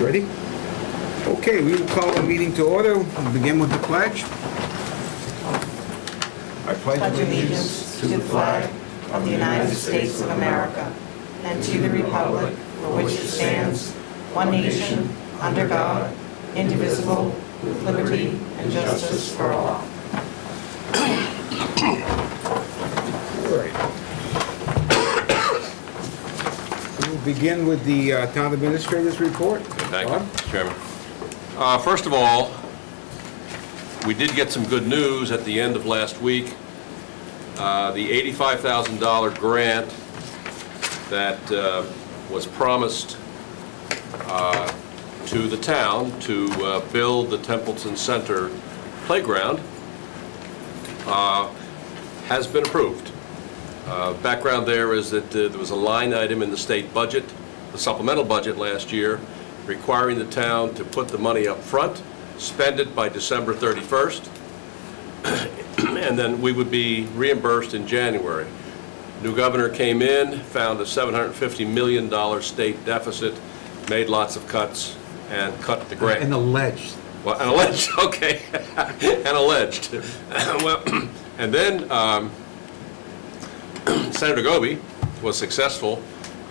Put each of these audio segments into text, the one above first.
Ready? Okay, we will call the meeting to order. We'll begin with the pledge. I pledge allegiance to the flag of the United States of America and to the republic for which it stands, one nation, under God, indivisible, with liberty and justice for all. All right. We'll begin with the town administrator's report. Thank you, Mr. Chairman. First of all, we did get some good news at the end of last week. The $85,000 grant that was promised to the town to build the Templeton Center playground has been approved. Background there is that there was a line item in the state budget, the supplemental budget last year, requiring the town to put the money up front, spend it by December 31st, and then we would be reimbursed in January. New governor came in, found a $750 million state deficit, made lots of cuts, and cut the grant. And alleged. Well, and alleged, okay, and alleged. Well, and then Senator Goby was successful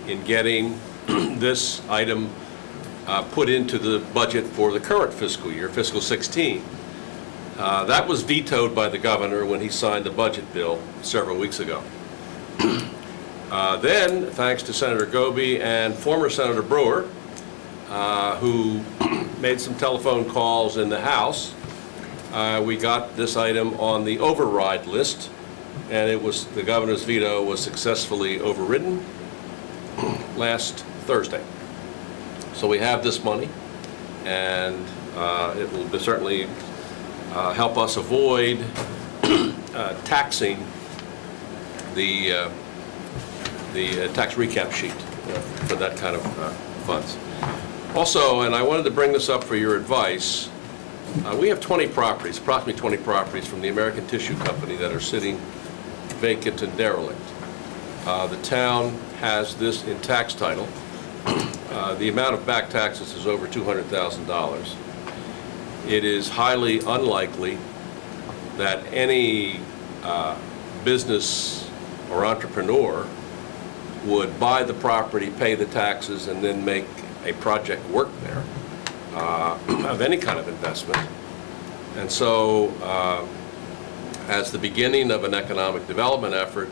in getting this item put into the budget for the current fiscal year, fiscal 16. That was vetoed by the governor when he signed the budget bill several weeks ago. Then, thanks to Senator Goby and former Senator Brewer, who made some telephone calls in the House, we got this item on the override list, and it was, the governor's veto was successfully overridden last Thursday. So we have this money, and it will certainly help us avoid taxing the tax recap sheet for that kind of funds. Also, and I wanted to bring this up for your advice, we have 20 properties, approximately 20 properties from the American Tissue Company that are sitting vacant and derelict. The town has this in tax title. The amount of back taxes is over $200,000. It is highly unlikely that any business or entrepreneur would buy the property, pay the taxes, and then make a project work there of any kind of investment. And so, as the beginning of an economic development effort,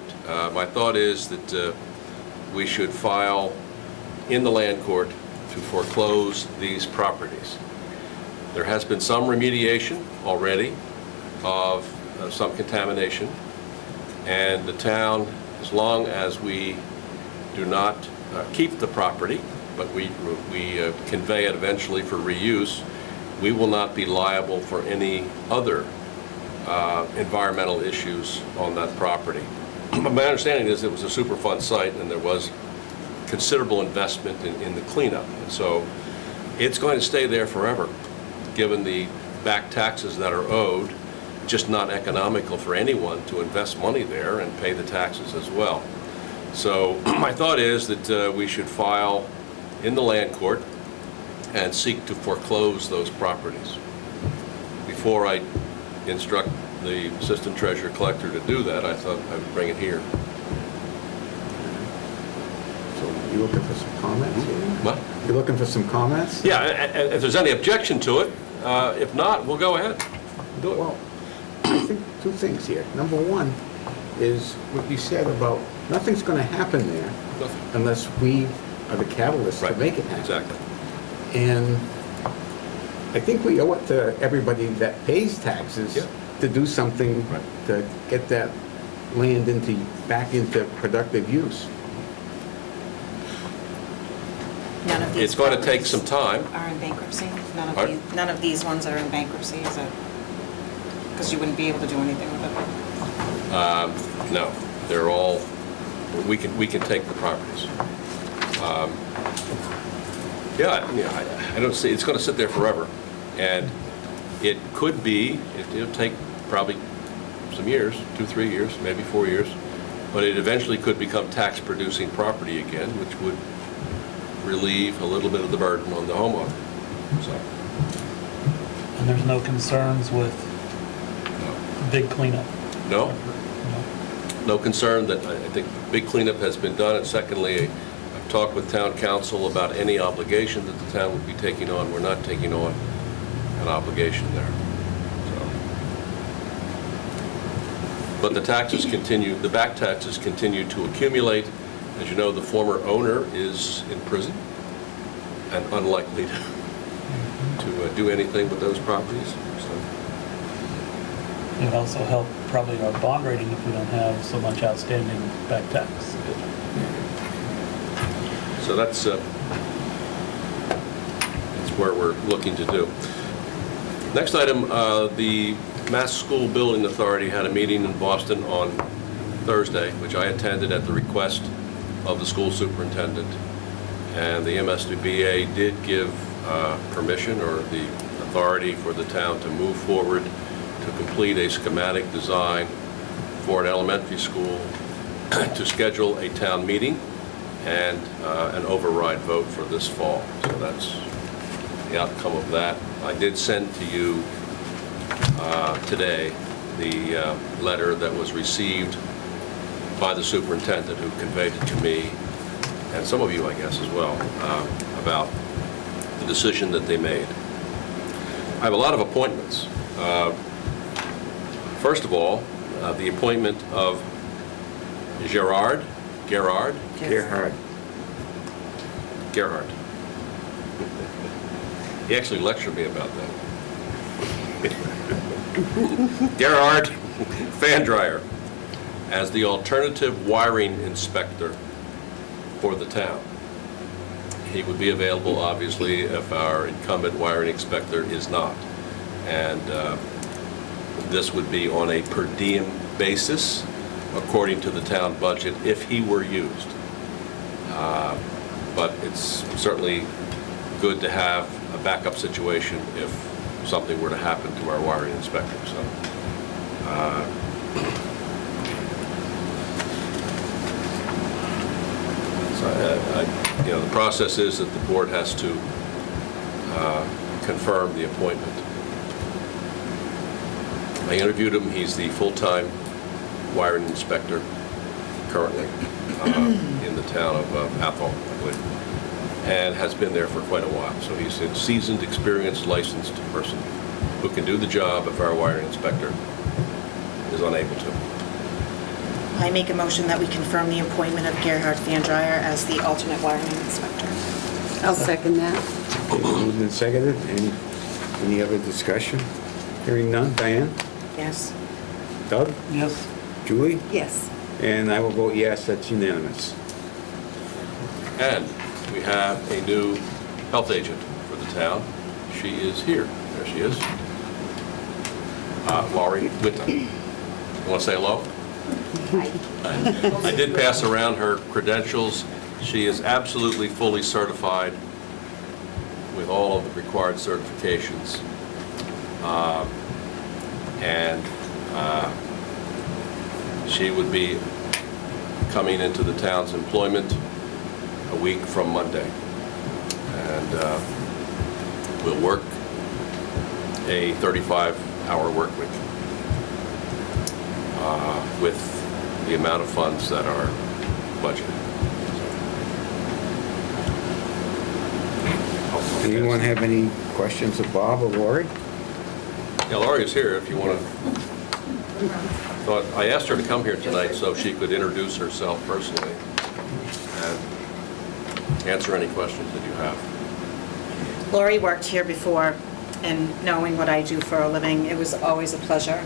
my thought is that we should file in the land court to foreclose these properties. There has been some remediation already of some contamination, and the town, as long as we do not keep the property, but we convey it eventually for reuse, we will not be liable for any other environmental issues on that property. But my understanding is it was a Superfund site and there was considerable investment in the cleanup. And so it's going to stay there forever, given the back taxes that are owed. Just not economical for anyone to invest money there and pay the taxes as well. So my thought is that we should file in the land court and seek to foreclose those properties. Before I instruct the assistant treasurer collector to do that, I thought I would bring it here. So you looking for some comments here? What? You're looking for some comments? Yeah, and if there's any objection to it, if not, we'll go ahead. Do it. Well, I think two things here. Number one is what you said about nothing's going to happen there unless we are the catalyst to make it happen. Exactly. And I think we owe it to everybody that pays taxes to do something to get that land back into productive use. None of these It's going to take some time. Are in bankruptcy? None of these ones are in bankruptcy, is it? Because you wouldn't be able to do anything with it. No, they're all. We can take the properties. I don't see. It's going to sit there forever, and it could be. It'll take probably some years, 2-3 years, maybe 4 years, but it eventually could become tax-producing property again, which would relieve a little bit of the burden on the homeowner. So, And there's no concerns with big cleanup? no, No. no concern that I think big cleanup has been done. And secondly, I've talked with town council about any obligation that the town would be taking on. We're not taking on an obligation there. So, but the taxes continue, the back taxes continue to accumulate. As you know, the former owner is in prison and unlikely to do anything with those properties. So, It would also help probably our bond rating if we don't have so much outstanding back tax. so that's where we're looking to do. Next item, the Mass School Building Authority had a meeting in Boston on Thursday, which I attended at the request of the school superintendent. And the MSBA did give permission or the authority for the town to move forward to complete a schematic design for an elementary school, to schedule a town meeting and an override vote for this fall. So that's the outcome of that. I did send to you today the letter that was received by the superintendent, who conveyed it to me, and some of you, I guess, as well, about the decision that they made. I have a lot of appointments. First of all, the appointment of Gerhard. He actually lectured me about that. Gerhard Fandryer as the alternative wiring inspector for the town. He would be available, obviously, if our incumbent wiring inspector is not. And this would be on a per diem basis, according to the town budget, if he were used. But it's certainly good to have a backup situation if something were to happen to our wiring inspector. You know, the process is that the board has to confirm the appointment. I interviewed him. He's the full-time wiring inspector currently in the town of Athol, I believe, and has been there for quite a while. So he's a seasoned, experienced, licensed person who can do the job if our wiring inspector is unable to. I make a motion that we confirm the appointment of Gerhard Fandryer as the alternate wiring inspector. I'll second that. Moved and seconded. Any other discussion? Hearing none. Diane? Yes. Doug? Yes. Julie? Yes. And I will vote yes, that's unanimous. And we have a new health agent for the town. She is here. There she is. Laurie Whitten. You want to say hello? Hi. I did pass around her credentials. She is absolutely fully certified with all of the required certifications. She would be coming into the town's employment a week from Monday. And we'll work a 35-hour work week with the amount of funds that are budgeted. Anyone have any questions of Bob or Lori? Yeah, Laurie is here if you want to. Thought I asked her to come here tonight so she could introduce herself personally and answer any questions that you have. Lori worked here before, and knowing what I do for a living, it was always a pleasure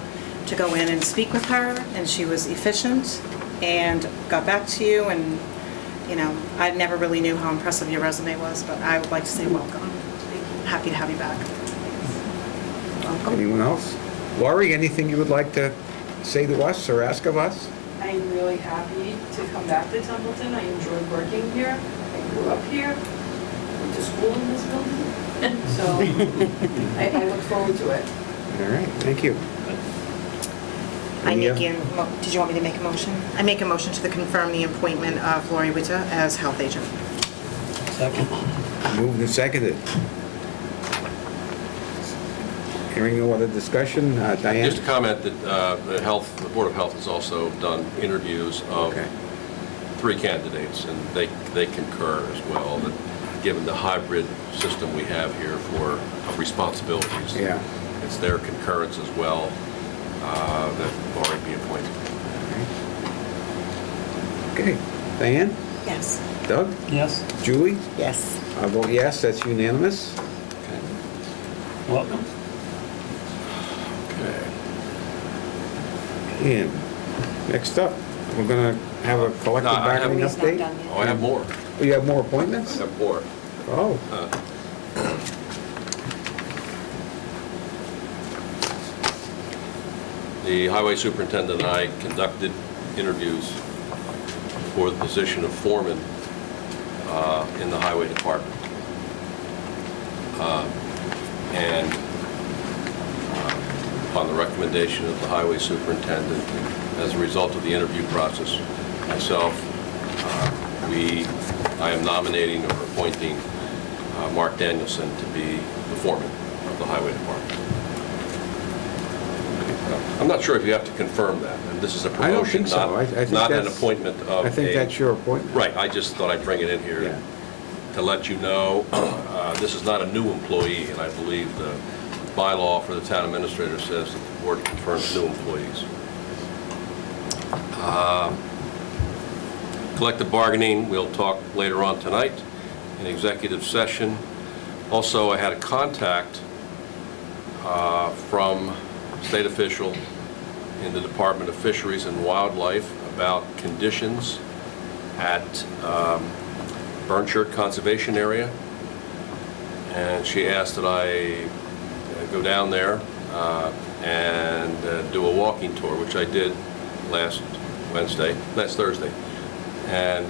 to go in and speak with her, and she was efficient and got back to you, and you know, I never really knew how impressive your resume was, but I would like to say welcome. Happy to have you back. Welcome. Anyone else? Lori, anything you would like to say to us or ask of us? I'm really happy to come back to Templeton. I enjoyed working here. I grew up here, went to school in this building. So I look forward to it. All right, thank you. Did you want me to make a motion? I make a motion to confirm the appointment of Lori Witta as health agent. Second. Moved and seconded. Hearing no other discussion, Diane? Just a comment that the Board of Health has also done interviews of Okay. 3 candidates, and they concur as well, that given the hybrid system we have here for responsibilities, Yeah. it's their concurrence as well that Laurie be appointed. Okay. Diane? Yes. Doug? Yes, Julie? Yes. I vote yes, that's unanimous. Okay. welcome. Okay. And next up, we're gonna have a collective No, I have- bargaining He's not update. done Oh, I have more. Oh, you have more I appointments? have more. Oh, The highway superintendent and I conducted interviews for the position of foreman in the highway department. And upon the recommendation of the highway superintendent, and as a result of the interview process, myself, I am nominating or appointing Mark Danielson to be the foreman of the highway department. I'm not sure if you have to confirm that, and this is a I don't promotion, think so. I think not an that's- appointment of I think a- that's your appointment. Right, I just thought I'd bring it in here Yeah. to let you know, this is not a new employee, and I believe the bylaw for the town administrator says that the board confirms new employees. Collective bargaining, we'll talk later on tonight in executive session. Also, I had a contact from a state official in the Department of Fisheries and Wildlife about conditions at Burn Shirt Conservation Area. And she asked that I go down there and do a walking tour, which I did last Thursday. And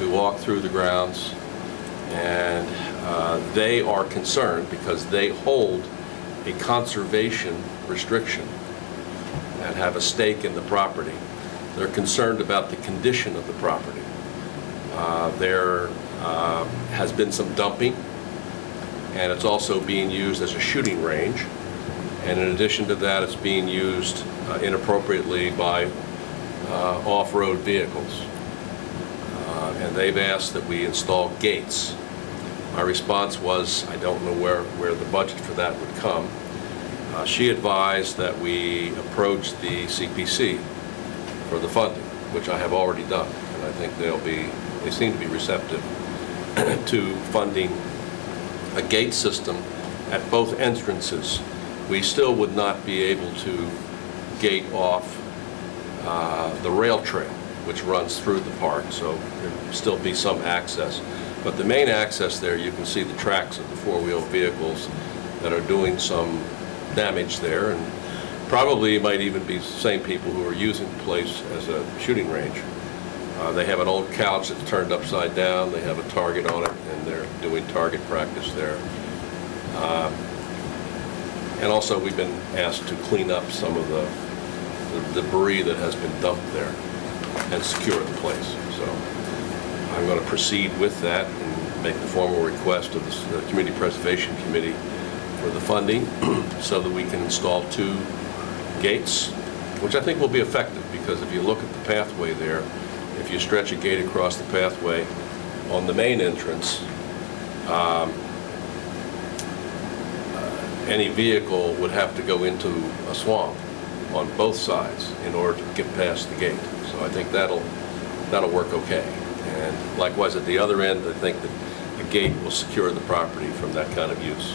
we walked through the grounds, and they are concerned because they hold a conservation restriction and have a stake in the property. They're concerned about the condition of the property. There has been some dumping, and it's also being used as a shooting range. And in addition to that, it's being used inappropriately by off-road vehicles. And they've asked that we install gates. My response was, I don't know where the budget for that would come. She advised that we approach the CPC for the funding, which I have already done. And I think they seem to be receptive to funding a gate system at both entrances. We still would not be able to gate off the rail trail, which runs through the park, so there'd still be some access. But the main access there, you can see the tracks of the four-wheel vehicles that are doing some damage there, and probably it might even be the same people who are using the place as a shooting range. They have an old couch that's turned upside down, they have a target on it, and they're doing target practice there. And also, we've been asked to clean up some of the debris that has been dumped there and secure the place. So I'm going to proceed with that and make the formal request of the Community Preservation Committee for the funding so that we can install 2 gates, which I think will be effective, because if you look at the pathway there, if you stretch a gate across the pathway on the main entrance, any vehicle would have to go into a swamp on both sides in order to get past the gate. So I think that'll work okay. And likewise at the other end, I think that the gate will secure the property from that kind of use.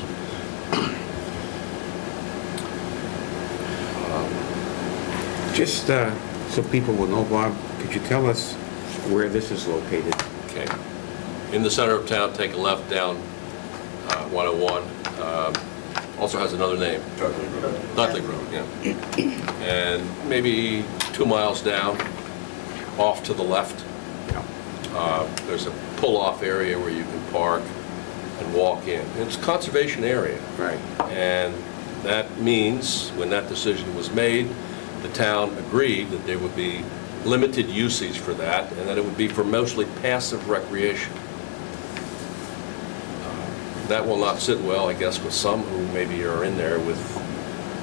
Just so people will know, Bob, could you tell us where this is located? Okay. In the center of town, take a left down 101. Also has another name. Dudley Road, yeah. And maybe 2 miles down, off to the left, there's a pull-off area where you can park and walk in. It's a conservation area. Right. And that means, when that decision was made, the town agreed that there would be limited usage for that, and that it would be for mostly passive recreation. that will not sit well, I guess, with some who maybe are in there with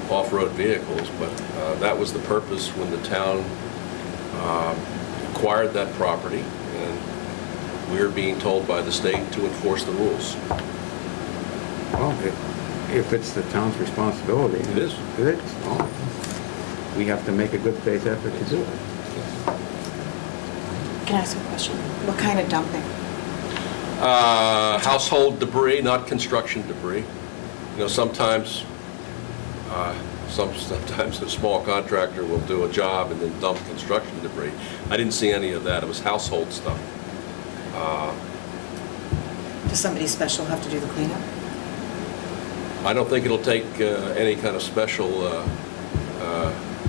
off-road vehicles, but that was the purpose when the town acquired that property, and we're being told by the state to enforce the rules. Well, if it's the town's responsibility. It is. It is. Well, we have to make a good faith effort to do it. Can I ask a question? What kind of dumping? Household debris, not construction debris. You know, sometimes a small contractor will do a job and then dump construction debris. I didn't see any of that. It was household stuff. Does somebody special have to do the cleanup? I don't think it'll take any kind of special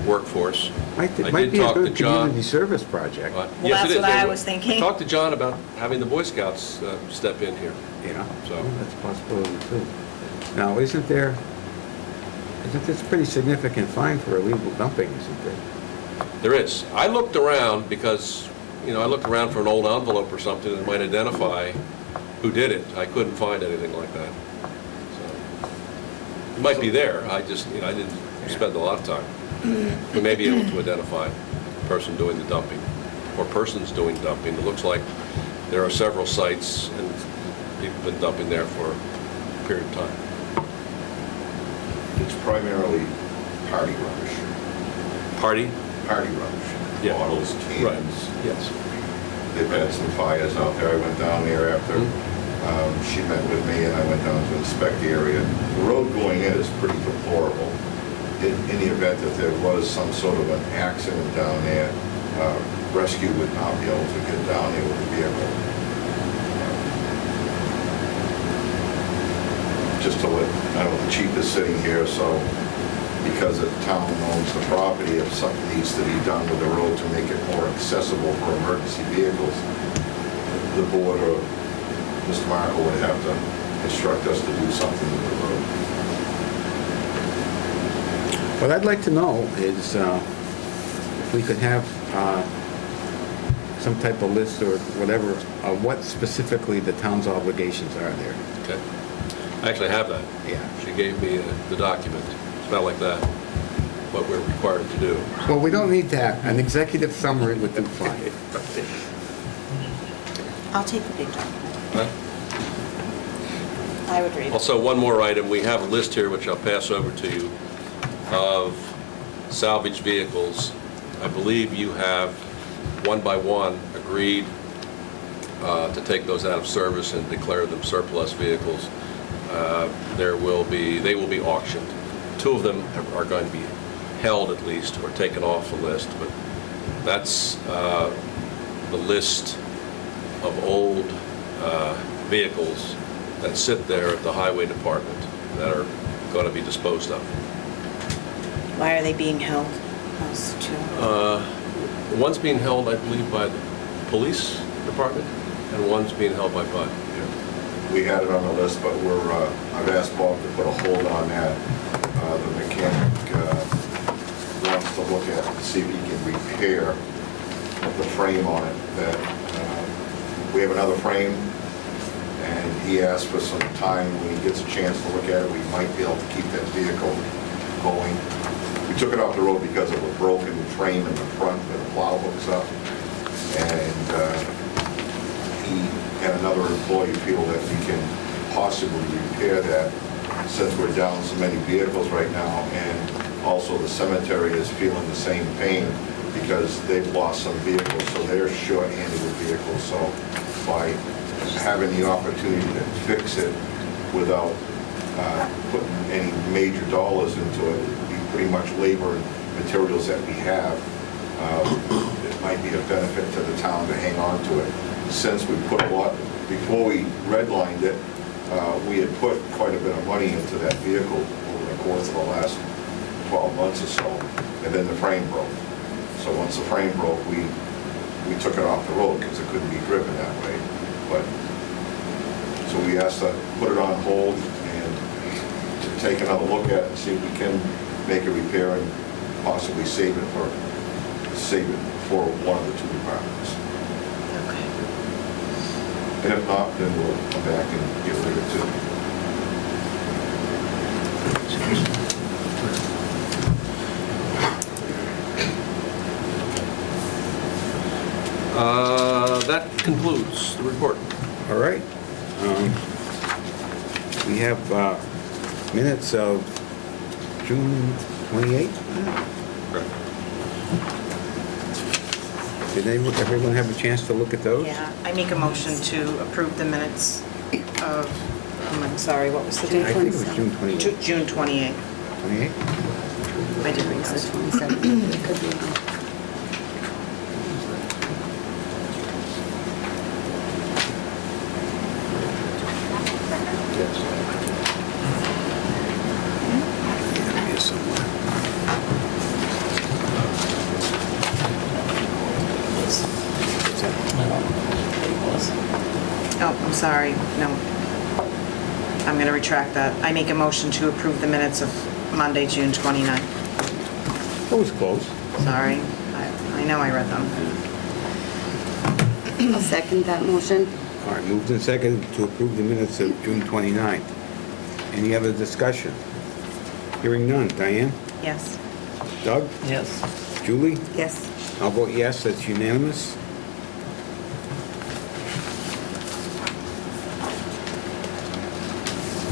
workforce. Might I might did be a talk to good John. community service project. Well, Yes, that's it is. what I was thinking. I talked to John about having the Boy Scouts step in here. Yeah, So- that's a possibility too. Now, isn't this a pretty significant fine for illegal dumping, isn't there? There is. I looked around because, you know, I looked around for an old envelope or something that might identify who did it. I couldn't find anything like that. So, it might be there. I just, you know, I didn't spend a lot of time. We may be able to identify the person doing the dumping or persons doing dumping. It looks like there are several sites and people have been dumping there for a period of time. It's primarily party rubbish. Party? Party rubbish. Yeah. Bottles, Right. cans. Yes. They've had some fires out there. I went down there after she met with me, and I went down to inspect the area. The road going in is pretty deplorable. In the event that there was some sort of an accident down there, rescue would not be able to get down there with the vehicle. Just to let, I know the chief is sitting here, so because the town owns the property, if something needs to be done with the road to make it more accessible for emergency vehicles, the board or Mr. Markle would have to instruct us to do something with the road. What I'd like to know is if we could have some type of list or whatever of what specifically the town's obligations are there. Okay. I actually have that. Yeah. She gave me the document. It's not like that, what we're required to do. Well, we don't need that. An executive summary would do fine. I'll take the big document. Huh? I would read it. Also, one more item. We have a list here, which I'll pass over to you, of salvage vehicles. I believe you have, one by one, agreed to take those out of service and declare them surplus vehicles. They will be auctioned. Two of them are going to be held at least, or taken off the list, but that's the list of old vehicles that sit there at the highway department that are going to be disposed of. Why are they being held? Those two. One's being held, I believe, by the police department, and one's being held by Bud. We had it on the list, but I've asked Bob to put a hold on that. The mechanic wants to look at it, see if he can repair the frame on it. That we have another frame, and he asked for some time. When he gets a chance to look at it, we might be able to keep that vehicle going. We took it off the road because of a broken frame in the front where the plow hooks up, and he and another employee feel that we can possibly repair that, since we're down so many vehicles right now, and also the cemetery is feeling the same pain because they've lost some vehicles, so they're short-handed with vehicles. So by having the opportunity to fix it without putting any major dollars into it, it'd be pretty much labor and materials that we have. It might be a benefit to the town to hang on to it. Since we put a lot, before we redlined it, we had put quite a bit of money into that vehicle over the course of the last 12 months or so, and then the frame broke. So once the frame broke, we took it off the road because it couldn't be driven that way. But so we asked to put it on hold and to take another look at it and see if we can make a repair and possibly save it for one of the two departments. Okay. And if not, then we'll come back and get rid of it too. concludes the report. All right. We have minutes of June 28th. Correct. Did everyone have a chance to look at those? Yeah, I make a motion to approve the minutes of, I'm sorry, what was the date? I think it was June 28th. June 28th. 28th? I did read It's the that. 27th. It could be wrong. Yeah, here somewhere. What's that? It was. Oh, I'm sorry, no. I'm going to retract that. I make a motion to approve the minutes of Monday, June 29th. It was close. Sorry, I know I read them. I'll second that motion. All right, moved and seconded to approve the minutes of June 29th. Any other discussion? Hearing none. Diane? Yes. Doug? Yes. Julie? Yes. I'll vote yes, that's unanimous.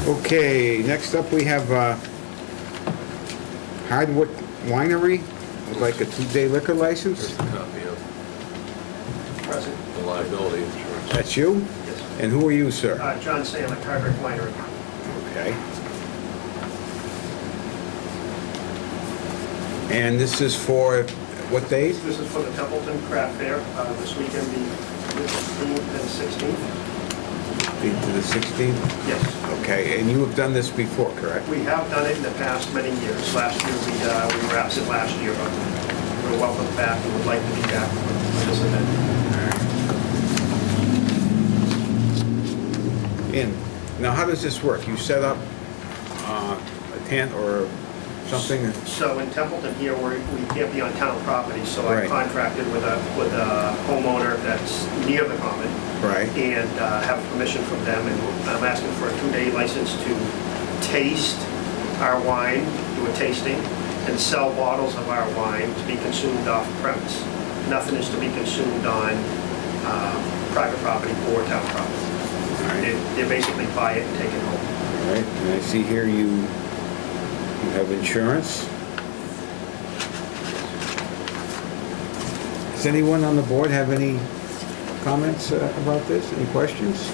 Okay, next up we have Hardwick Winery, would like a 2-day liquor license. Here's the copy of the liability insurance. That's you? Yes. And who are you, sir? John Salem, Hardwick Winery. Okay. And this is for what days? This is for the Templeton Craft Fair, this weekend, the 15th and 16th. To the 16th? Yes. Okay, and you have done this before, correct? We have done it in the past many years. Last year, we were absent last year, but we're welcome back and would like to be back for this event. And now, how does this work? You set up a tent or something? So in Templeton here, we can't be on town property, so I Right. contracted with a homeowner that's near the common. Right. And have permission from them, and I'm asking for a 2-day license to taste our wine, do a tasting, and sell bottles of our wine to be consumed off premise. Nothing is to be consumed on private property or town property. All right. They basically buy it and take it home. All right, and I see here you have insurance. Does anyone on the board have any comments about this? Any questions?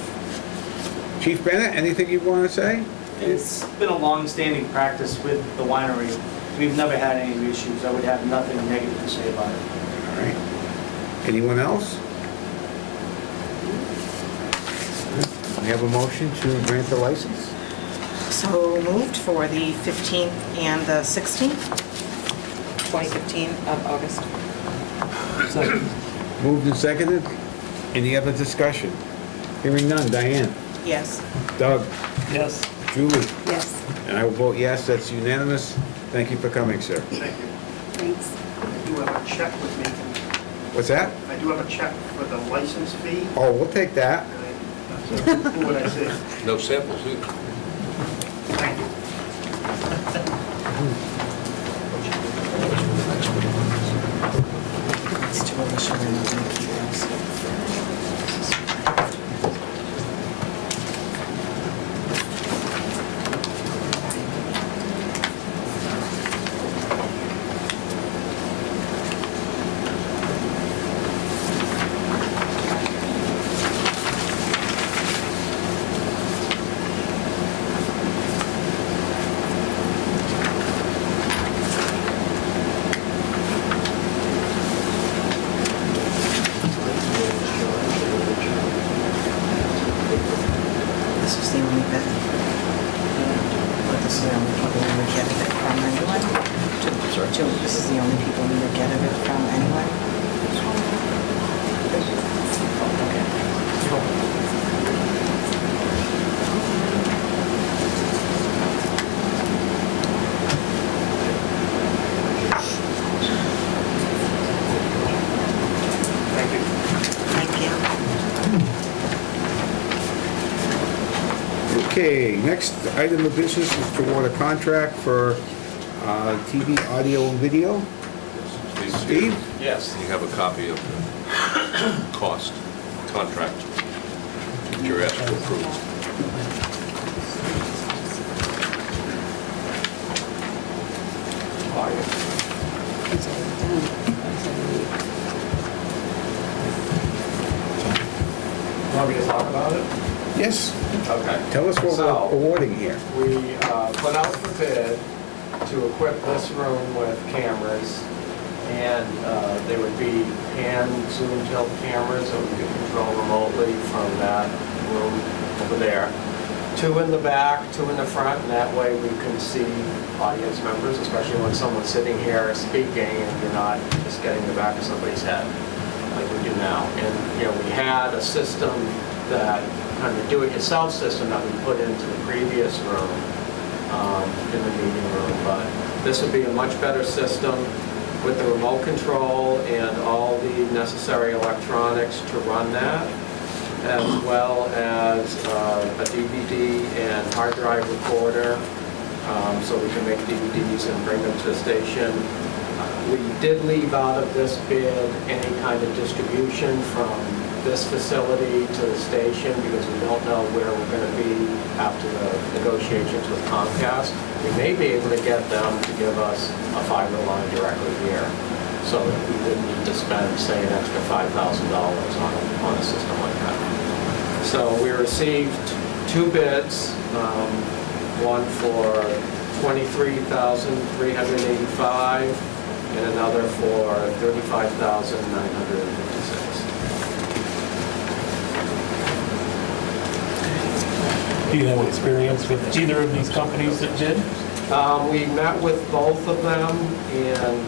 Chief Bennett, anything you want to say? It's been a long-standing practice with the winery. We've never had any issues. I would have nothing negative to say about it. All right. Anyone else? We have a motion to grant the license. So moved for the 15th and the 16th, 2015 of August. Second. Moved and seconded. Any other discussion? Hearing none. Diane? Yes. Doug? Yes. Julie? Yes, And I will vote yes, that's unanimous. Thank you for coming, sir. Thank you. thanks. I do have a check with me. What's that? I do have a check for the license fee. Oh, we'll take that. Who would I say? No samples either. Thank you. It's too early, so we're not gonna keep those. This is the only bit. This is the only people we would get it from anyway. This is the only people we would get it from anyway. Thank you. Thank you. Okay, next item of business is to award a contract for TV, audio, and video. Steve? Yes. You have a copy of the cost. contract that you're asked to approve. It's already done. Want me to talk about it? Yes, Okay. tell us what So- we're awarding here. We put out for bid to equip this room with cameras, and they would be hand zoom tilt cameras that we could control remotely from that room over there. 2 in the back, 2 in the front, and that way we can see audience members, especially when someone's sitting here speaking and you're not just getting the back of somebody's head like we do now. And, you know, we had a system that, kind of do-it-yourself system that we put into the previous room, in the meeting room, but this would be a much better system with the remote control and all the necessary electronics to run that, as well as a DVD and hard drive recorder, so we can make DVDs and bring them to the station. We did leave out of this bid any kind of distribution from this facility to the station because we don't know where we're going to be after the negotiations with Comcast. We may be able to get them to give us a fiber line directly here, so that we wouldn't need to spend, say, an extra $5,000 on a system like that. So we received 2 bids, one for $23,385 and another for $35,956. Do you have experience with either of these companies that did? We met with both of them, and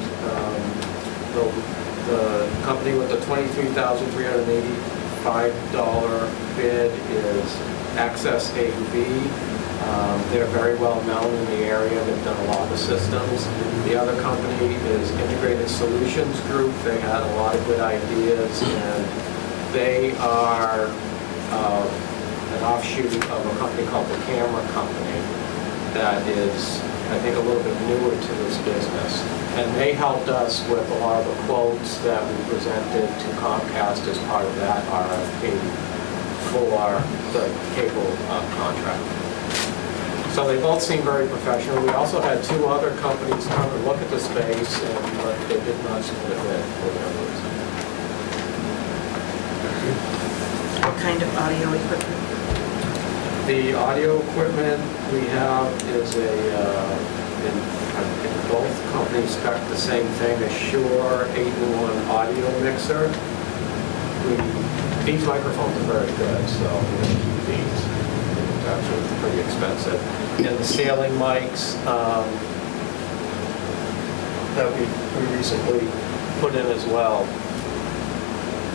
the company with the $23,385 bid is Access AV. They're very well known in the area. They've done a lot of systems. The other company is Integrated Solutions Group. They had a lot of good ideas, and they are an offshoot of a company called the Camera Company that is, I think, a little bit newer to this business. And they helped us with a lot of the quotes that we presented to Comcast as part of that RFP for the cable contract. So they both seem very professional. We also had 2 other companies come and look at the space, but they did not submit a bid for whatever reason. What kind of audio equipment? The audio equipment we have is in both companies spec the same thing, a Shure 8-in-1 audio mixer. These microphones are very good, so we're going to keep these. It's actually pretty expensive. And the ceiling mics that we recently put in as well.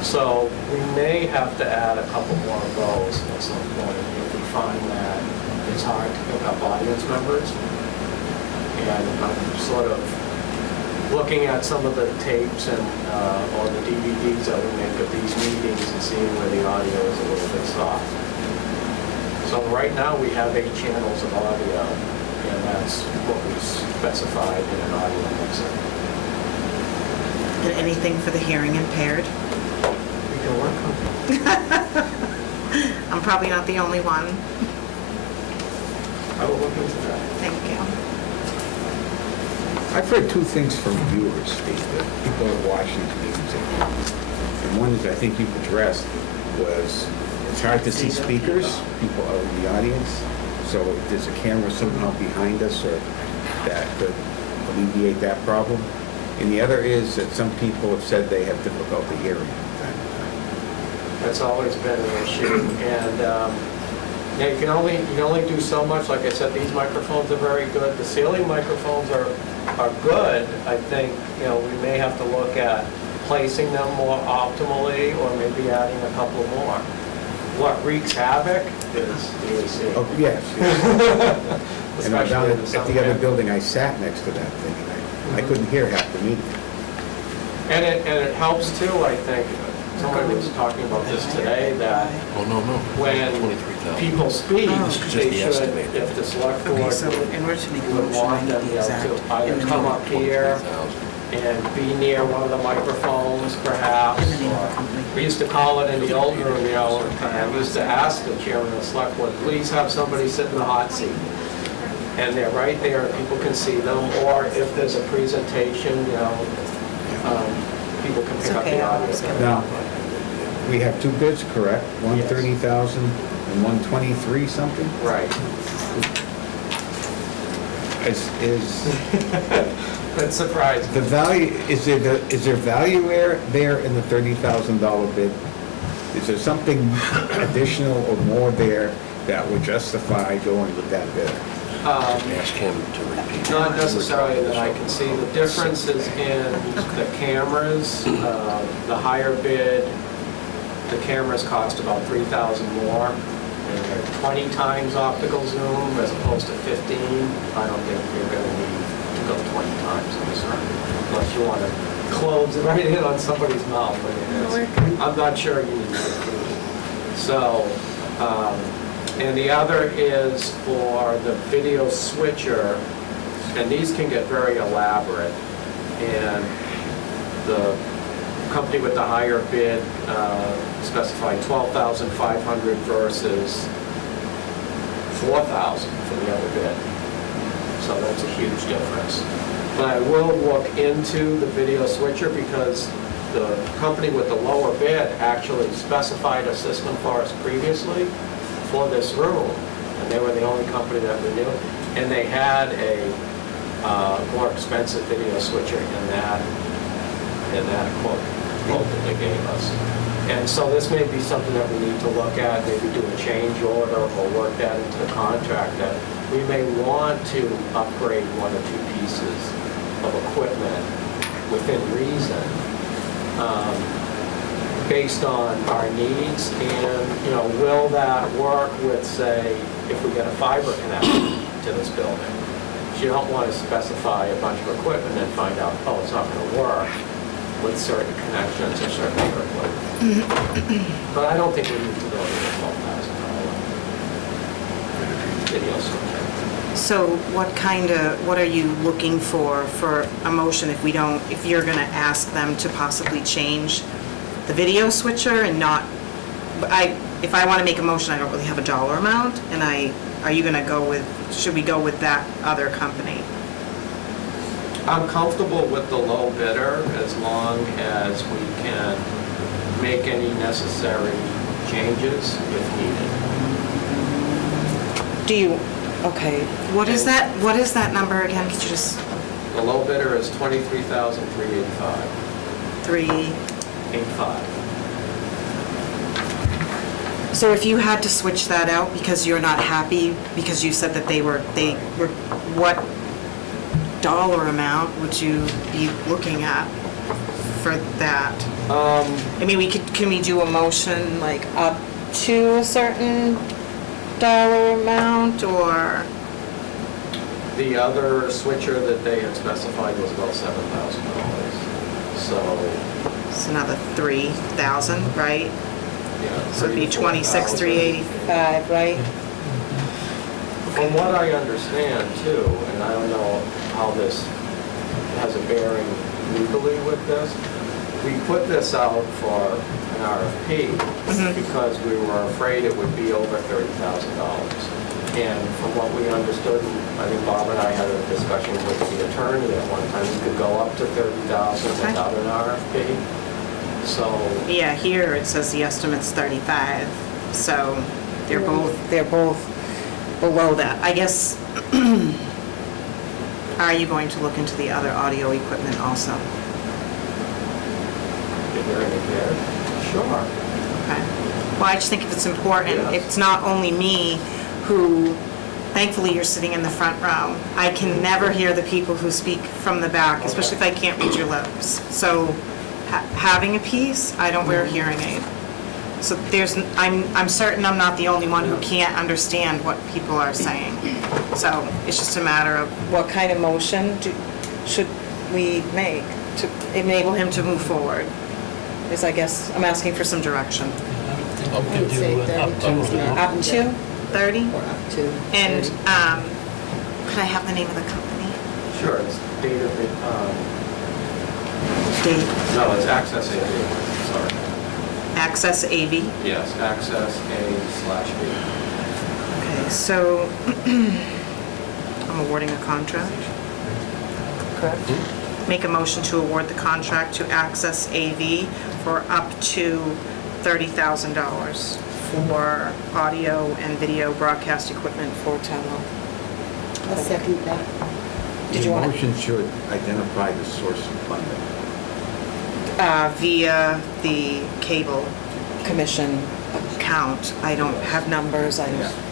So we may have to add a couple more of those at some point if we find that it's hard to pick up audience members. And I'm sort of looking at some of the tapes and or the DVDs that we make of these meetings and seeing where the audio is a little bit soft. So right now we have 8 channels of audio, and that's what we specified in an audio mixer. And anything for the hearing impaired? We can work on it. I'm probably not the only one. I will look into that. Thank you. I've heard 2 things from viewers, Steve, that people are watching these meetings. And one is, I think you've addressed, was it's hard to see speakers, people out in the audience. So if there's a camera somehow behind us, or that could alleviate that problem. And the other is that some people have said they have difficulty hearing. That's always been an issue, and yeah, you can only do so much. Like I said, these microphones are very good. The ceiling microphones are good. I think, you know, we may have to look at placing them more optimally, or maybe adding a couple more. What wreaks havoc is the AC. Oh, yes. And I'm down at the other building, I sat next to that thing, and I couldn't hear half the meeting. And it helps too, I think. Somebody was talking about this today, that Oh, no. when 23,000. people speak, Oh, just they the should, estimate. if the select Okay, board so in order to make a would motion, I want need them, the you know, exact to either come up here 23,000. and be near one of the microphones perhaps. Or we used to call it in the old room, you know, I used to ask the chairman of the select board, please have somebody sit in the hot seat. And they're right there, and people can see them, or if there's a presentation, you know, people can pick up the audio. Now, we have two bids, correct? One 30,000 and 123 something? Right. That's surprising. The value, is there value there in the $30,000 bid? Is there something additional or more there that would justify going with that bid? Ask him to repeat. Not necessarily that I can see. The difference is in the cameras. The higher bid, the cameras cost about $3,000 more. And they're 20 times optical zoom as opposed to 15. I don't think you're going to need to go 20 times on this one, unless you want to close it right in on somebody's mouth. I'm not sure you need to. So, and the other is for the video switcher, and these can get very elaborate. And the company with the higher bid specified $12,500 versus $4,000 for the other bid. So that's a huge difference. But I will look into the video switcher because the company with the lower bid actually specified a system for us previously for this room, and they were the only company that we knew, and they had a more expensive video switcher in that quote that they gave us. And so this may be something that we need to look at, maybe do a change order or work that into the contract, that we may want to upgrade one or two pieces of equipment within reason, based on our needs, and, you know, will that work with, say, if we get a fiber connection to this building? You don't want to specify a bunch of equipment and find out, oh, it's not going to work with certain connections or certain other equipment. But I don't think we need to go to the $12,000 video switcher. So what are you looking for a motion if you're going to ask them to possibly change the video switcher and not, if I want to make a motion, I don't really have a dollar amount, and are you going to go with, should we go with that other company? I'm comfortable with the low bidder as long as we can make any necessary changes if needed. Do you, okay, what is that number again? Could you just? The low bidder is $23,385. 385. So if you had to switch that out because you're not happy, because you said that they were, what dollar amount would you be looking at for that? I mean, can we do a motion like up to a certain dollar amount, or? The other switcher that they had specified was about $7,000. So It's another 3,000, right? yeah, So it'd be 34,000. 26,385, right? From what I understand too, and I don't know how this has a bearing legally with this, we put this out for an RFP because we were afraid it would be over $30,000. And from what we understood, I think Bob and I had a discussion with the attorney at one time, we could go up to $30,000 without an RFP. So Yeah, here it says the estimate's 35, so they're both below that. I guess, are you going to look into the other audio equipment also? if they're in the bid, sure. Okay. Well, I just think if it's important, Yes. it's not only me who, thankfully you're sitting in the front row. I can never hear the people who speak from the back, especially if I can't read your lips. So having a piece, I don't wear a hearing aid. So I'm certain I'm not the only one who can't understand what people are saying. So it's just a matter of what kind of motion should we make to enable him to move forward? Is, I guess, I'm asking for some direction. I would say 32. Up to 30? Or up to. And 30. could I have the name of the company? Sure, it's data Dave, No, it's Access AV, sorry. Access AV. Yes, Access A/B. Okay, so I'm awarding a contract. Correct. Make a motion to award the contract to Access AV for up to $30,000 for audio and video broadcast equipment for town hall. I'll second that. Did The you want to? motion should identify the source of funding. Via the cable commission account. I don't have numbers.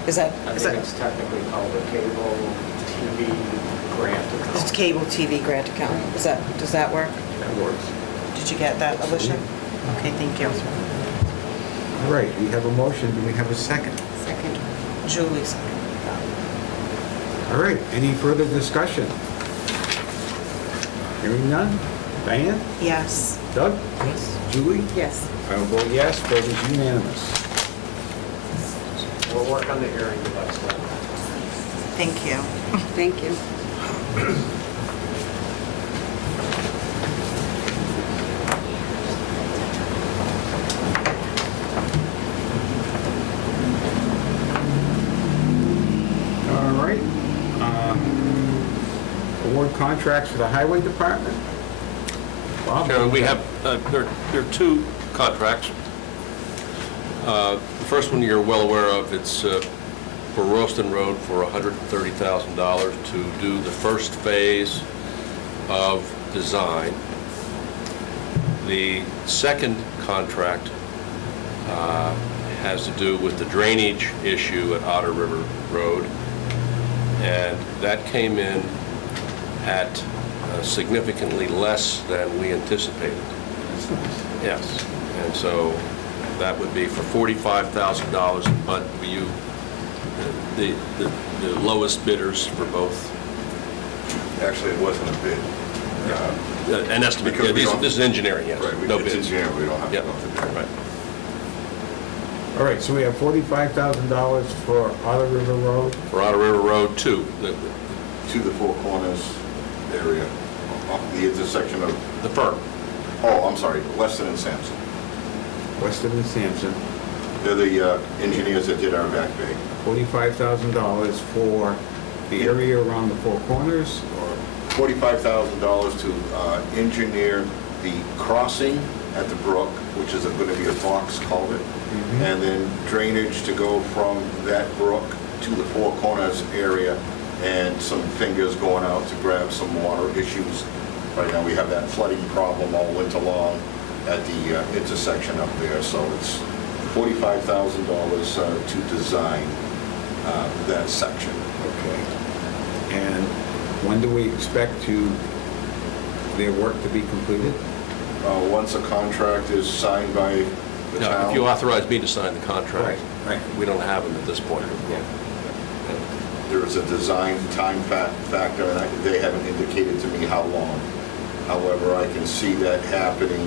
Is I that, think it's technically called a cable TV grant account. it's cable TV grant account? Does that work? That works. Did you get that, Alicia? Okay, thank you. All right, we have a motion. Do we have a second? Second. Julie, second. All right, any further discussion? Hearing none? Diane? Yes. Doug? Yes. Julie? Yes. I will vote yes, vote is unanimous. We'll work on the hearing device now. Thank you. Thank you. All right. Award contracts for the highway department? Bob? Chairman, we have, there are two contracts. The first one you're well aware of, it's for Royston Road for $130,000 to do the first phase of design. The second contract has to do with the drainage issue at Otter River Road, and that came in at significantly less than we anticipated. Yes, and so that would be for $45,000, but you, the lowest bidders for both. Actually, it wasn't a bid. An estimate, Because we don't- this is engineering, yes, Right, no it's bids. engineering, we don't have to Yep, go to bid. right. All right, so we have $45,000 for Otter River Road. For Otter River Road 2, To the Four Corners area, the intersection of, the firm. oh, I'm sorry, Weston and Sampson. Weston and Sampson, They're the engineers that did our back bay. $45,000 for the area around the Four Corners, or $45,000 to engineer the crossing at the brook, which is going to be a box culvert, and then drainage to go from that brook to the Four Corners area, and some fingers going out to grab some water issues. Right now, we have that flooding problem all winter long at the intersection up there, so it's $45,000 to design that section. okay. And when do we expect their work to be completed? Once a contract is signed by the Now, town. if you authorize me to sign the contract, Right. we don't have them at this point. Yeah. There is a design time factor, and they haven't indicated to me how long. However, I can see that happening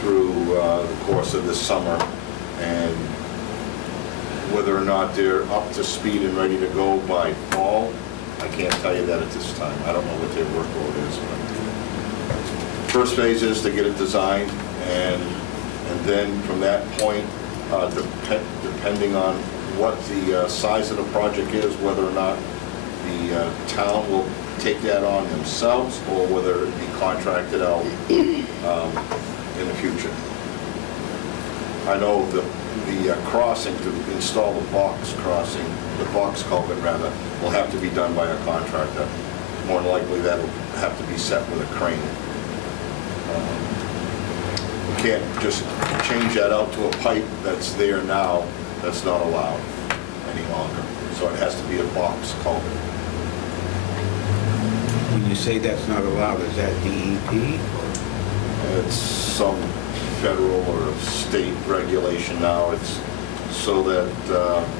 through the course of this summer, and whether or not they're up to speed and ready to go by fall, I can't tell you that at this time. I don't know what their workload is. But first phase is to get it designed, and then from that point, depending on what the size of the project is, whether or not the town will take that on themselves, or whether it be contracted out in the future. I know the crossing, to install the box crossing, the box culvert rather, will have to be done by a contractor. More than likely, that'll have to be set with a crane. You can't just change that out to a pipe that's there now. That's not allowed any longer. So it has to be a box culvert. When you say that's not allowed, is that DEP? It's some federal or state regulation now. It's so that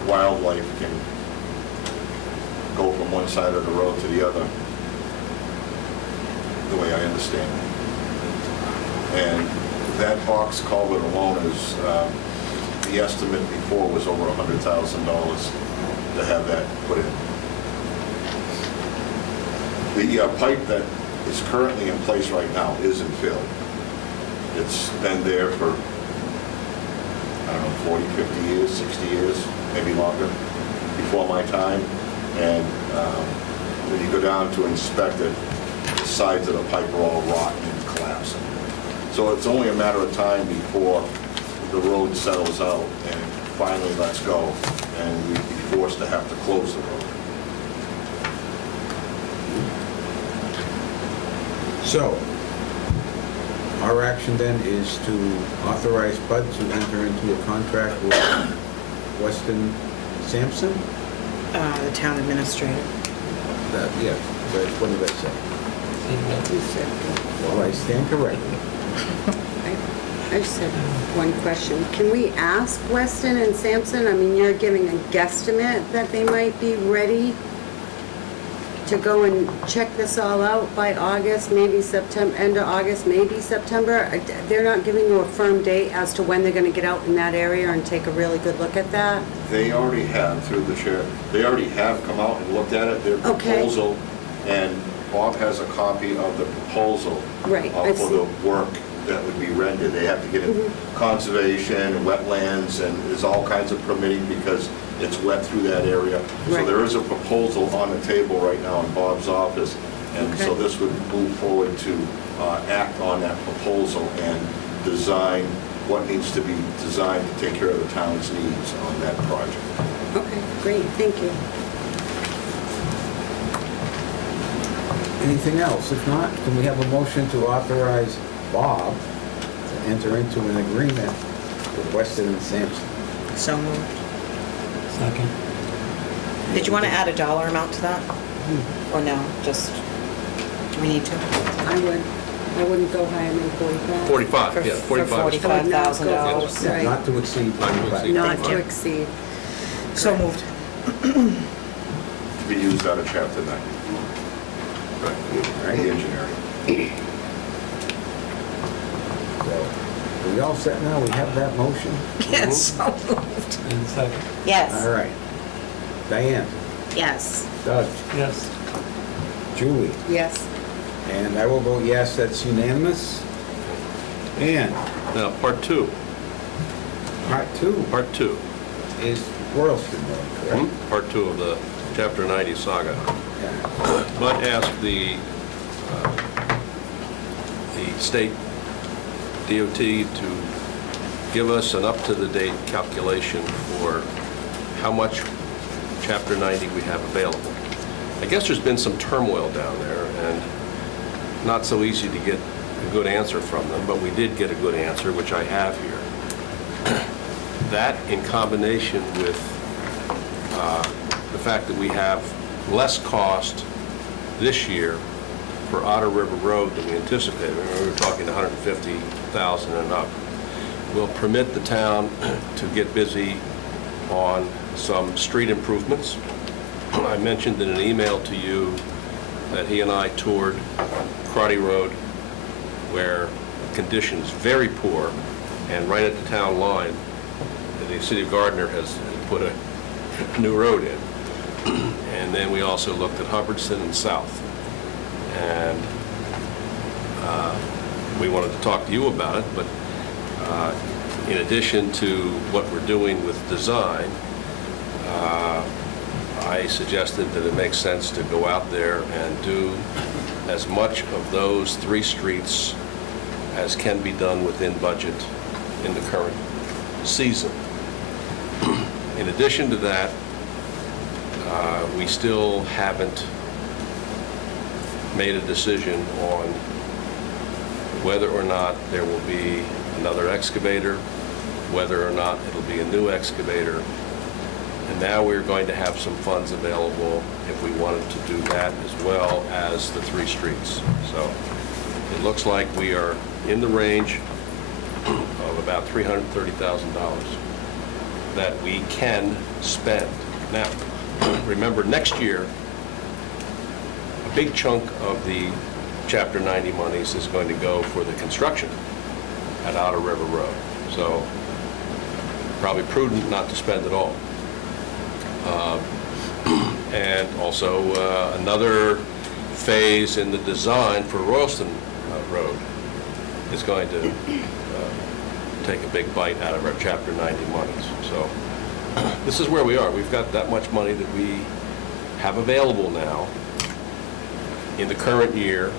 wildlife can go from one side of the road to the other, the way I understand it. And that box culvert alone is, the estimate before was over $100,000 to have that put in. The pipe that is currently in place right now isn't filled. It's been there for, I don't know, 40, 50 years, 60 years, maybe longer, before my time. And when you go down to inspect it, the sides of the pipe are all rotten and collapsing. So it's only a matter of time before the road settles out and finally lets go, and we'd be forced to have to close the road. So, our action then is to authorize Bud to enter into a contract with Weston Sampson? The town administrator. Yeah, but what did I say? You said that. Well, I stand corrected. I just have one question. Can we ask Weston and Sampson, I mean, you're giving a guesstimate that they might be ready to go and check this all out by August, maybe September, end of August, maybe September? They're not giving you a firm date as to when they're gonna get out in that area and take a really good look at that? They already have, through the chair, they already have come out and looked at it, their Okay. proposal, and Bob has a copy of the proposal Right, I've for the work that would be rendered. They have to get it conservation and wetlands, and there's all kinds of permitting because it's wet through that area. So Right. there is a proposal on the table right now in Bob's office, and so Okay. this would move forward to act on that proposal and design what needs to be designed to take care of the town's needs on that project. Okay, great, thank you. Anything else? If not, can we have a motion to authorize Bob to enter into an agreement with Weston and Sampson? So moved. Second. Did you want to add a dollar amount to that? Or no, just, do we need to? I wouldn't go higher than 45. 45, yeah, 45 is fine. $45,000. Yeah, Right. not to exceed Not to exceed. 25. Not to exceed. So moved. To be used out of Chapter 90. Right, the engineering. So, are we all set now? We have that motion? Yes, so moved. And second. All Yes. right. Diane, Yes. Doug, Yes. Julie, Yes. and I will vote yes, that's unanimous. And Now, part two part two is Royalston Road, correct? part two of the Chapter 90 saga. Yeah. Bud asked the state DOT to give us an up-to-the-date calculation for how much Chapter 90 we have available. I guess there's been some turmoil down there, and not so easy to get a good answer from them, but we did get a good answer, which I have here. That, in combination with the fact that we have less cost this year for Otter River Road than we anticipated. Remember, we were talking 150,000 and up. Will permit the town to get busy on some street improvements. I mentioned in an email to you that he and I toured Crotty Road, where conditions very poor, and right at the town line, the city of Gardner has put a new road in. And then we also looked at Hubbardston and South. And we wanted to talk to you about it, but in addition to what we're doing with design, I suggested that it makes sense to go out there and do as much of those three streets as can be done within budget in the current season. In addition to that, we still haven't made a decision on whether or not there will be another excavator, whether or not it'll be a new excavator. And now we're going to have some funds available if we wanted to do that as well as the three streets. So it looks like we are in the range of about $330,000 that we can spend. Now, remember, next year, a big chunk of the Chapter 90 monies is going to go for the construction at Otter River Road. So probably prudent not to spend it all. And also another phase in the design for Royston Road is going to take a big bite out of our Chapter 90 monies. So this is where we are. We've got that much money that we have available now in the current year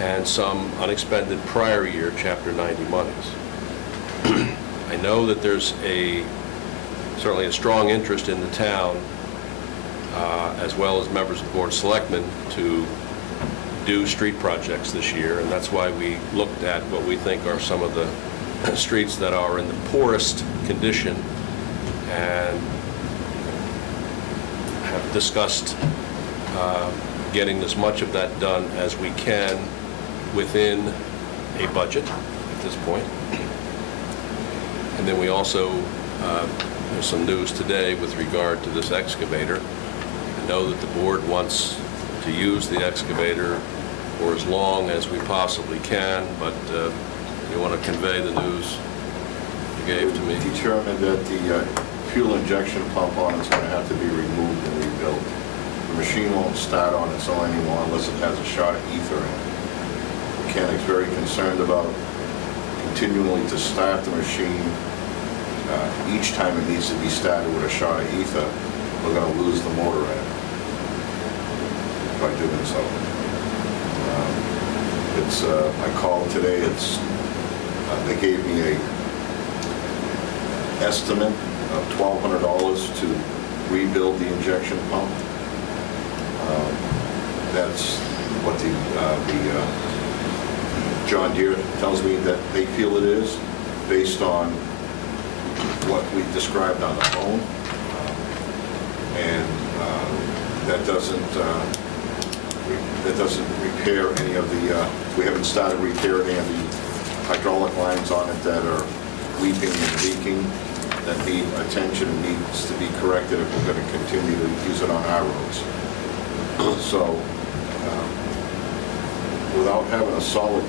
and some unexpended prior year Chapter 90 monies. I know that there's certainly a strong interest in the town, as well as members of the Board of Selectmen, to do street projects this year, and that's why we looked at what we think are some of the streets that are in the poorest condition and have discussed getting as much of that done as we can within a budget at this point. And then we also, there's some news today with regard to this excavator. I know that the board wants to use the excavator for as long as we possibly can, but you want to convey the news you gave to me. Determined that the fuel injection pump on it's going to have to be removed and rebuilt. The machine won't start on its own anymore unless it has a shot of ether in it. The mechanic's very concerned about continually to start the machine. Each time it needs to be started with a shot of ether, we're going to lose the motor in it by doing so. I called today, they gave me a estimate of $1,200 to rebuild the injection pump. That's what the John Deere tells me that they feel it is, based on what we described on the phone. And that doesn't repair any of the, we haven't started repairing any of the hydraulic lines on it that are leaking and leaking, that need attention and needs to be corrected if we're going to continue to use it on our roads. So, without having a solid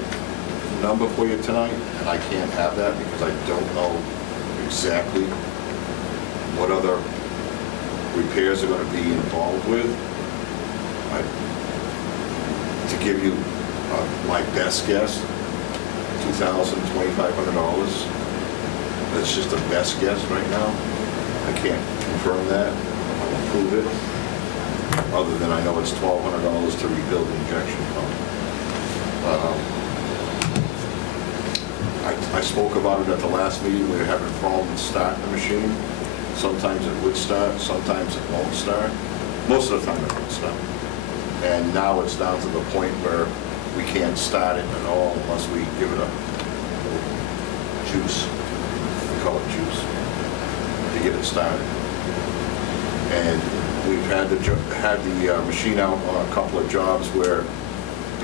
number for you tonight, and I can't have that because I don't know exactly what other repairs are going to be involved with. To give you my best guess, $2,000, $2,500. That's just a best guess right now. I can't confirm that. I won't prove it. Other than I know it's $1,200 to rebuild the injection pump. I spoke about it at the last meeting. We were having problems starting the machine. Sometimes it would start, sometimes it won't start. Most of the time it won't start. And now it's down to the point where we can't start it at all unless we give it a juice. We call it juice to get it started. And we've had the machine out on a couple of jobs where,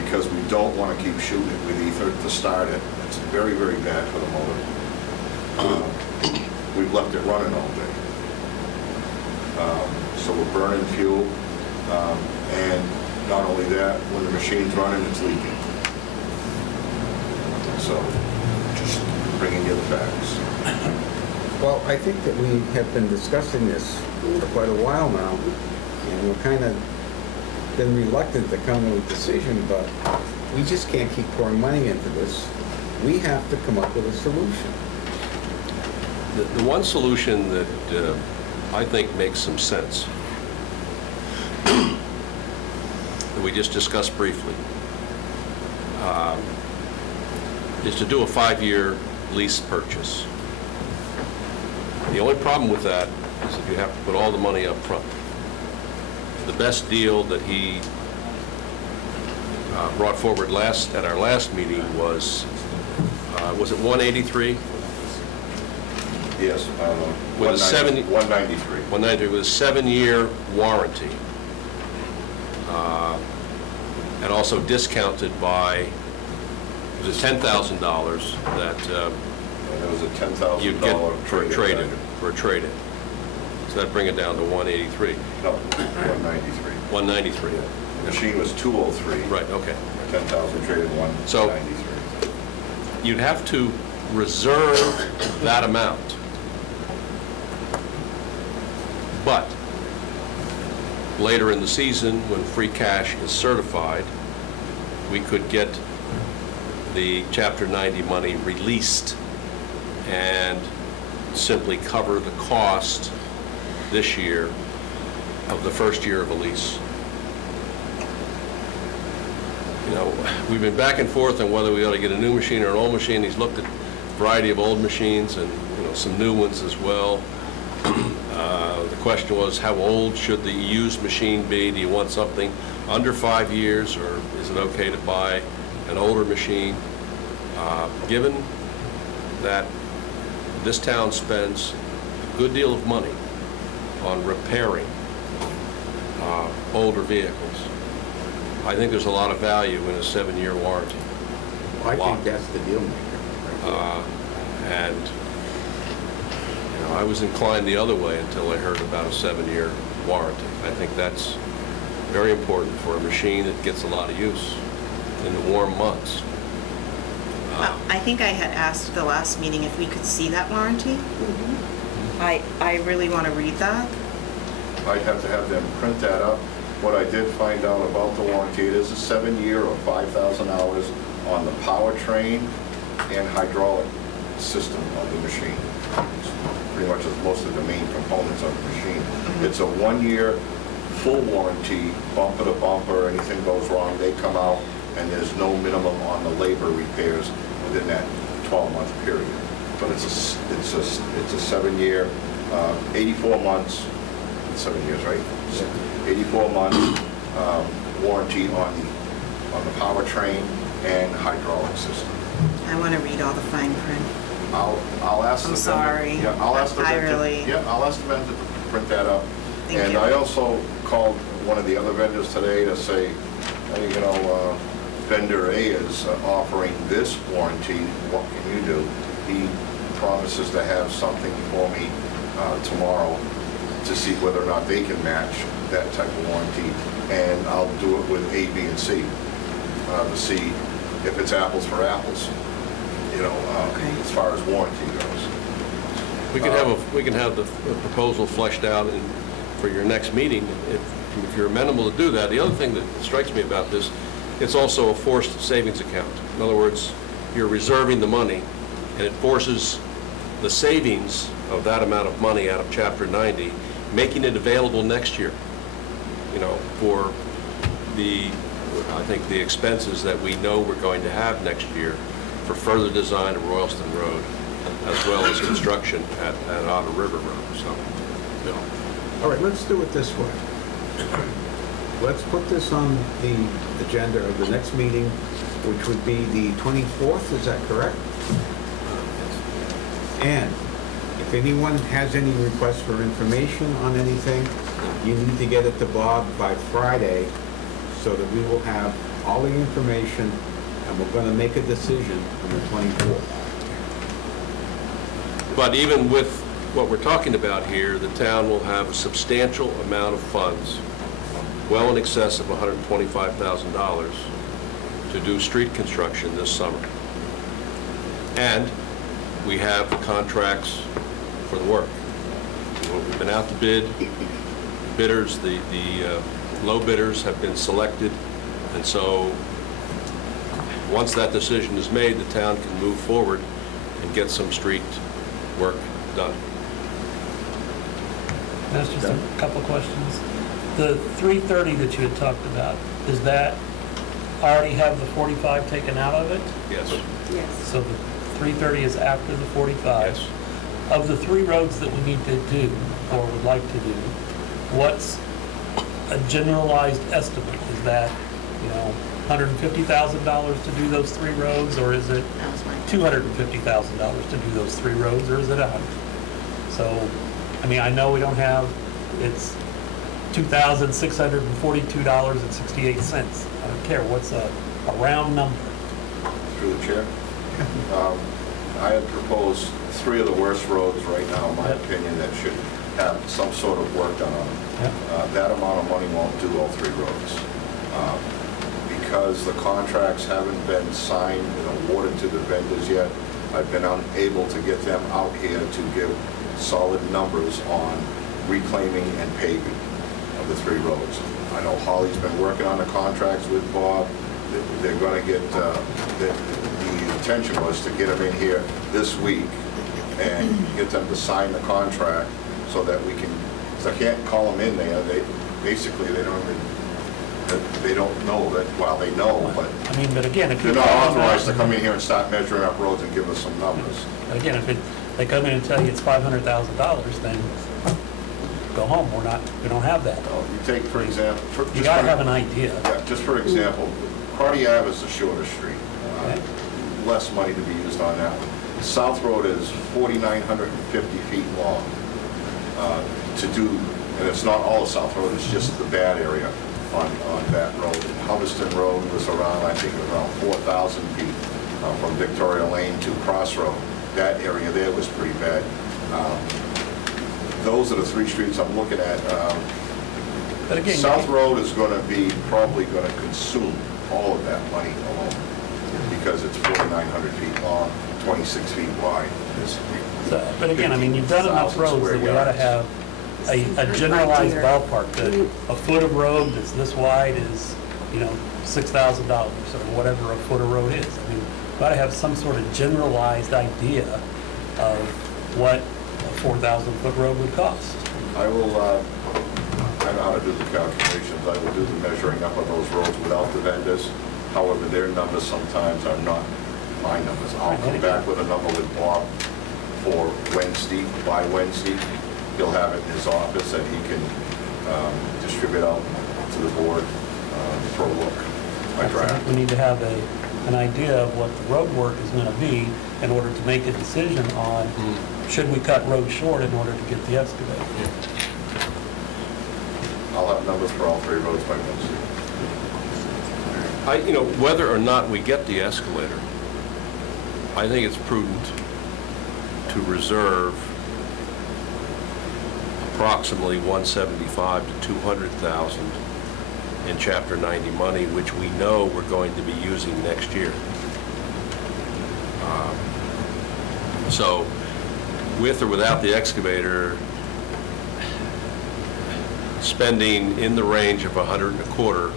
because we don't want to keep shooting it with ether to start it, it's very, very bad for the motor. We've left it running all day. So we're burning fuel, and not only that, when the machine's running, it's leaking. So, just bringing you the facts. Well, I think that we have been discussing this for quite a while now, and we're kind of been reluctant to come to a decision, but we just can't keep pouring money into this. We have to come up with a solution. The one solution that I think makes some sense, that we just discussed briefly, is to do a 5-year lease purchase. The only problem with that is that you have to put all the money up front. The best deal that he brought forward at our last meeting was it 183? Yes, With a 193. 193 with a 7-year warranty, and also discounted by, it was $10,000 that It was a $10,000 you'd get for a trade-in. So that'd bring it down to 183. No, 193. 193. The machine was 203. Right. Okay. 10,000 traded 193. So you'd have to reserve that amount. But later in the season, when free cash is certified, we could get the Chapter 90 money released and simply cover the cost this year of the first year of a lease. You know, we've been back and forth on whether we ought to get a new machine or an old machine. He's looked at a variety of old machines and, you know, some new ones as well. The question was, how old should the used machine be? Do you want something under 5 years, or is it okay to buy an older machine? Given that this town spends a good deal of money on repairing older vehicles, I think there's a lot of value in a 7-year warranty. I think that's the deal maker. And you know, I was inclined the other way until I heard about a 7-year warranty. I think that's very important for a machine that gets a lot of use in the warm months. I think I had asked the last meeting if we could see that warranty. I really want to read that. I'd have to have them print that up. What I did find out about the warranty, it is a 7-year or $5,000 on the powertrain and hydraulic system of the machine. It's pretty much most of the main components of the machine. It's a 1-year full warranty, bumper to bumper. Anything goes wrong, they come out, and there's no minimum on the labor repairs within that 12-month period. But it's a 7-year, 84 months. 7 years, right? 84 months warranty on the powertrain and hydraulic system. I want to read all the fine print. I'll ask. I'm sorry. Yeah, I'll ask the vendor. Yeah, I'll ask the vendor to print that up. Thank you. I also called one of the other vendors today to say, hey, you know, vendor A is offering this warranty. What can you do? He promises to have something for me tomorrow to see whether or not they can match that type of warranty, and I'll do it with A, B, and C to see if it's apples for apples, you know, as far as warranty goes. We can have the proposal fleshed out for your next meeting if you're amenable to do that. The other thing that strikes me about this, it's also a forced savings account. In other words, you're reserving the money, and it forces the savings of that amount of money out of Chapter 90, making it available next year, you know, for I think the expenses that we know we're going to have next year for further design of Royalston Road, as well as construction at Otter River Road. So, you know. All right, let's do it this way. Let's put this on the agenda of the next meeting, which would be the 24th, is that correct? And if anyone has any requests for information on anything, you need to get it to Bob by Friday so that we will have all the information, and we're going to make a decision on the 24th. But even with what we're talking about here, the town will have a substantial amount of funds, well in excess of $125,000, to do street construction this summer. And we have the contracts for the work. We've been out to bid. Bidders, the low bidders have been selected, and so once that decision is made, the town can move forward and get some street work done. That's just a couple of questions. The 330 that you had talked about, does that already have the 45 taken out of it? Yes. Yes. So the 330 is after the 45? Yes. Of the 3 roads that we need to do, or would like to do, what's a generalized estimate? Is that, you know, $150,000 to do those 3 roads, or is it That was mine. $250,000 to do those 3 roads, or is it 100? So, I mean, I know we don't have, it's $2,642.68. I don't care, what's a round number? Through the chair. I had proposed 3 of the worst roads right now, in my opinion, that should have some sort of work done on them. That amount of money won't do all 3 roads. Because the contracts haven't been signed and awarded to the vendors yet, I've been unable to get them out here to give solid numbers on reclaiming and paving of the 3 roads. I know Holly's been working on the contracts with Bob. They're going to get, the intention was to get them in here this week and get them to sign the contract so that we can, because I can't call them in there. Basically, they don't know that, well, they know, but I mean, but again, if they're you not authorized to come in here and start measuring up roads and give us some numbers. Again, if they come in and tell you it's $500,000, then go home. We don't have that. You take, for example... You gotta have an idea. Yeah, just for example, Carty Ave is the shorter street. Okay. Less money to be used on that one. South Road is 4,950 feet long to do, and it's not all of South Road, it's just the bad area on that road. Hubbardston Road was around, I think, around 4,000 feet from Victoria Lane to Crossroad. That area there was pretty bad. Those are the 3 streets I'm looking at. But again, South Road is going to be probably going to consume all of that money alone because it's 4,900 feet long, 26 feet wide. But again, I mean, you've done enough roads that we ought to have a generalized ballpark, that a foot of road that's this wide is, $6,000 or whatever a foot of road is. I mean, we ought to have some sort of generalized idea of what a 4,000-foot road would cost. I will, I know how to do the calculations. I will do the measuring up of those roads without the vendors. However, their numbers sometimes are not my numbers. I'll come back with a number with Bob for Wednesday, by Wednesday. He'll have it in his office that he can distribute out to the board for a look. My draft. We need to have an idea of what the road work is going to be in order to make a decision on should we cut roads short in order to get the excavator. I'll have numbers for all 3 roads by Wednesday. Whether or not we get the escalator, I think it's prudent to reserve approximately $175,000 to $200,000 in Chapter 90 money, which we know we're going to be using next year. So, with or without the excavator, spending in the range of $125,000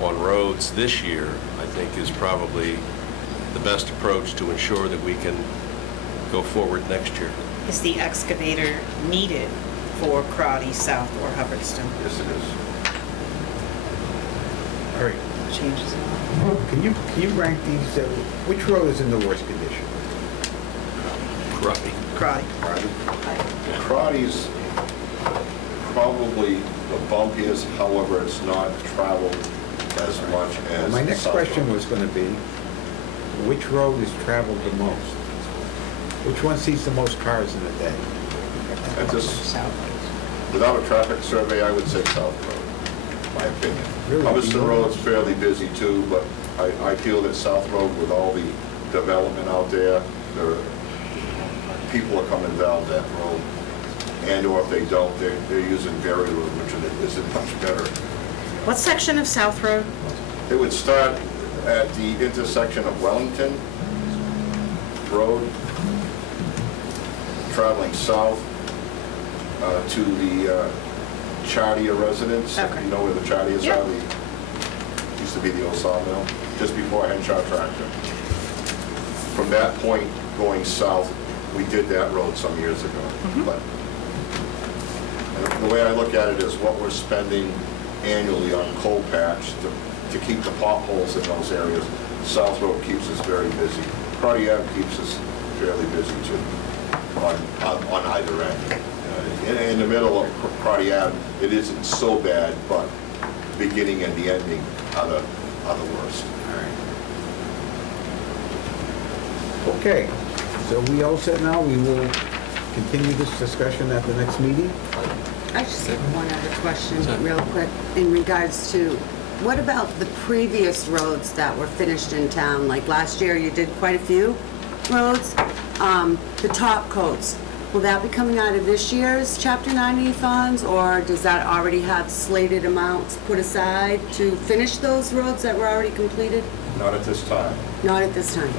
on roads this year, I think, is probably the best approach to ensure that we can go forward next year. Is the excavator needed for Crotty South or Hubbardston? Yes, it is. All right. Changes. Can you rank these? Which road is in the worst condition? Crotty. Crotty. Crotty's probably the bumpiest, however, it's not traveled as much as... My next South question Road. was going to be, which road is traveled the most? Which one sees the most cars in a day? And just, without a traffic survey, I would say South Road, my opinion. Really? Hubbardston Road's fairly busy too, but I feel that South Road, with all the development out there, people are coming down that road. And or if they don't, they're using Berry Road, which isn't much better. What section of South Road? It would start at the intersection of Wellington Road, traveling south to the Chartier residence. Okay. You know where the Chartiers Yep. are? Used to be the old sawmill, just before Henshaw Tractor. From that point going south, we did that road some years ago. But and the way I look at it is what we're spending annually on coal patch to keep the potholes in those areas. South Road keeps us very busy. Crotty Ave keeps us fairly busy too, on either end. In the middle of Crotty Ave, it isn't so bad, but the beginning and the ending are the worst. Okay, so we all set now? We will continue this discussion at the next meeting? I just have one other question, real quick, in regards to, what about the previous roads that were finished in town? Like last year, you did quite a few roads. The top coats, will that be coming out of this year's Chapter 90 funds, or does that already have slated amounts put aside to finish those roads that were already completed? Not at this time. Not at this time.